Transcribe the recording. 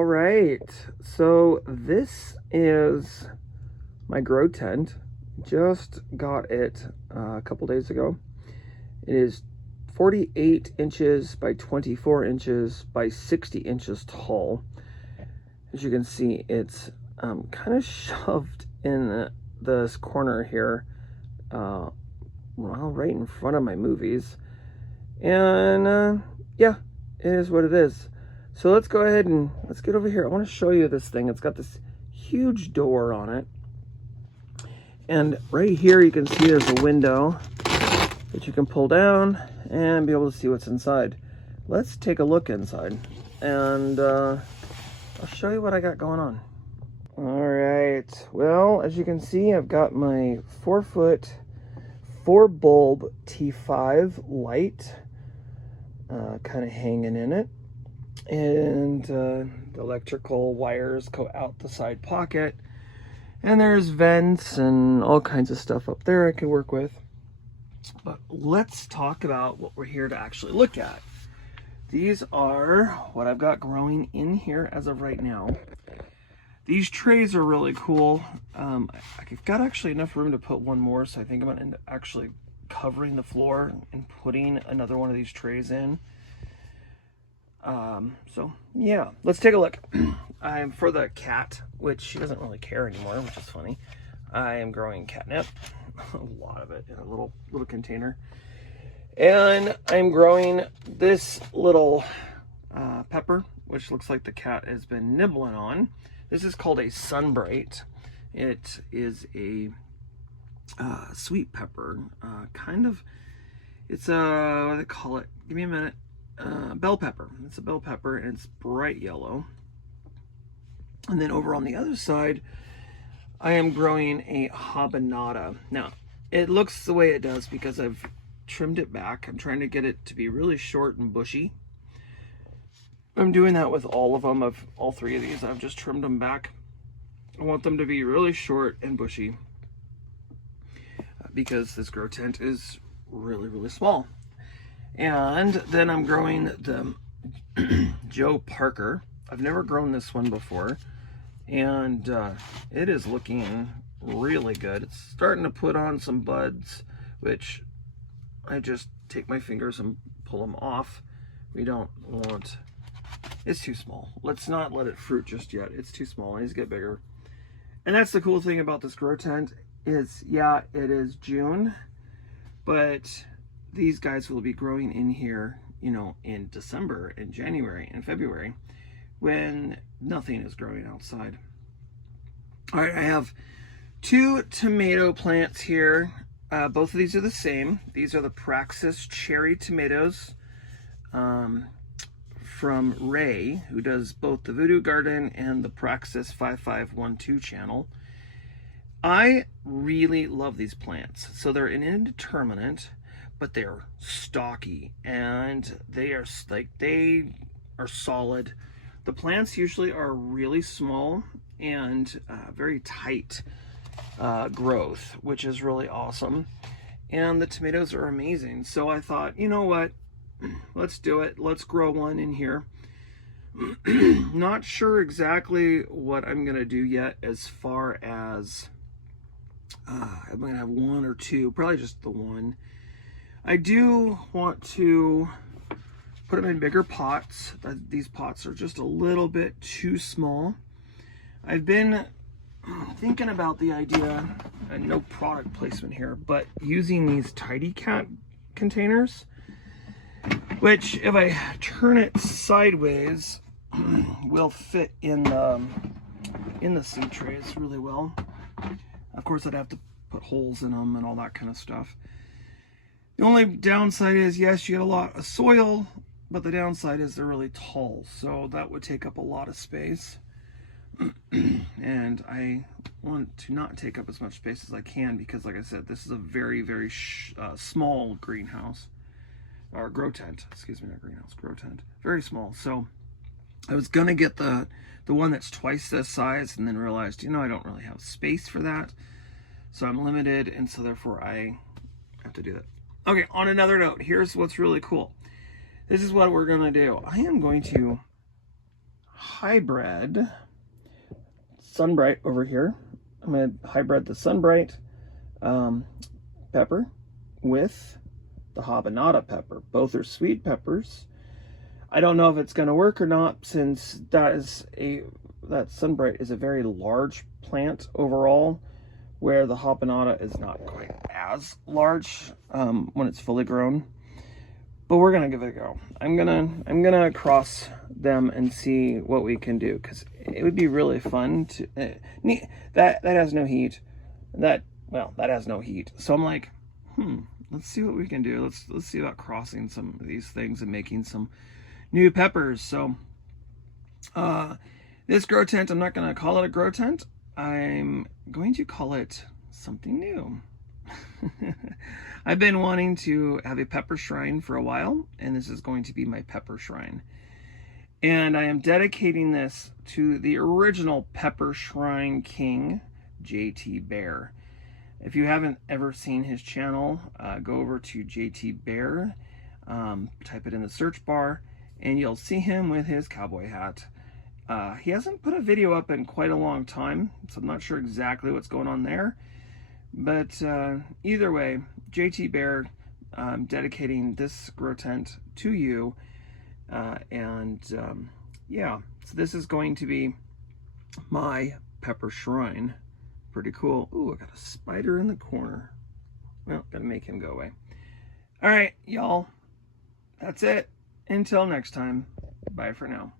All right, so this is my grow tent. Just got it a couple days ago. It is 48 inches by 24 inches by 60 inches tall. As you can see, it's kind of shoved in this corner here, well, right in front of my movies. And yeah, it is what it is. So let's go ahead and let's get over here. I want to show you this thing. It's got this huge door on it. And right here you can see there's a window that you can pull down and be able to see what's inside. Let's take a look inside and I'll show you what I got going on. All right, well, as you can see, I've got my 4-foot 4-bulb T5 light kind of hanging in it. And the electrical wires go out the side pocket, and there's vents and all kinds of stuff up there I could work with. But let's talk about what we're here to actually look at. These are what I've got growing in here as of right now. These trays are really cool. I've got actually enough room to put one more, so I think I'm going to end up actually covering the floor and putting another one of these trays in. So yeah, let's take a look. I'm for the cat, which she doesn't really care anymore, which is funny. I am growing catnip, a lot of it in a little container, and I'm growing this little pepper, which looks like the cat has been nibbling on. This is called a Sunbright. It is a sweet pepper, kind of. It's a, what do they call it? Give me a minute. Bell pepper. It's a bell pepper, and it's bright yellow. And then over on the other side, I am growing a habanada. Now, it looks the way it does because I've trimmed it back. I'm trying to get it to be really short and bushy. I'm doing that with all of them, of all three of these. I've just trimmed them back. I want them to be really short and bushy because this grow tent is really small. And then I'm growing the Joe Parker. I've never grown this one before, and it is looking really good. It's starting to put on some buds, which I just take my fingers and pull them off. We don't want, it's too small. Let's not let it fruit just yet. It's too small. It needs to get bigger. And that's the cool thing about this grow tent is, yeah, it is June, but these guys will be growing in here, you know, in December and January and February when nothing is growing outside. All right, I have 2 tomato plants here. Both of these are the same. These are the Praxis cherry tomatoes from Ray, who does both the Voodoo Garden and the Praxis 5512 channel. I really love these plants. So they're an indeterminate, but they're stocky, and they are solid. The plants usually are really small and very tight growth, which is really awesome. And the tomatoes are amazing. So I thought, you know what? Let's do it. Let's grow one in here. Not sure exactly what I'm gonna do yet as far as I'm gonna have 1 or 2, probably just the one. I do want to put them in bigger pots. These pots are just a little bit too small. I've been thinking about the idea, and no product placement here, but using these Tidy Cat containers, which if I turn it sideways, will fit in the seed trays really well. Of course, I'd have to put holes in them and all that kind of stuff. The only downside is, yes, you get a lot of soil, but the downside is they're really tall, so that would take up a lot of space. And I want to not take up as much space as I can because, like I said, this is a very small greenhouse, or grow tent. Excuse me, not greenhouse, grow tent. Very small. So I was gonna get the one that's twice this size, and then realized, you know, I don't really have space for that, so I'm limited, and so therefore I have to do that. Okay, on another note, here's what's really cool. This is what we're gonna do. I am going to hybrid Sunbright over here. I'm going to hybrid the Sunbright pepper with the Habanada pepper. Both are sweet peppers. I don't know if it's going to work or not, since that Sunbright is a very large plant overall, where the Habanada is not quite as large when it's fully grown. But we're gonna give it a go. I'm gonna cross them and see what we can do, because it would be really fun to that has no heat. That has no heat. So I'm like, let's see what we can do. Let's see about crossing some of these things and making some new peppers. So this grow tent, I'm not gonna call it a grow tent. I'm going to call it something new. I've been wanting to have a pepper shrine for a while, and this is going to be my pepper shrine. And I am dedicating this to the original pepper shrine king, JT Bear. If you haven't ever seen his channel, go over to JT Bear, type it in the search bar, and you'll see him with his cowboy hat. He hasn't put a video up in quite a long time, so I'm not sure exactly what's going on there. But either way, JT Bear, dedicating this grow tent to you. Yeah, so this is going to be my pepper shrine. Pretty cool. Ooh, I got a spider in the corner. Well, gotta make him go away. All right, y'all, that's it. Until next time, bye for now.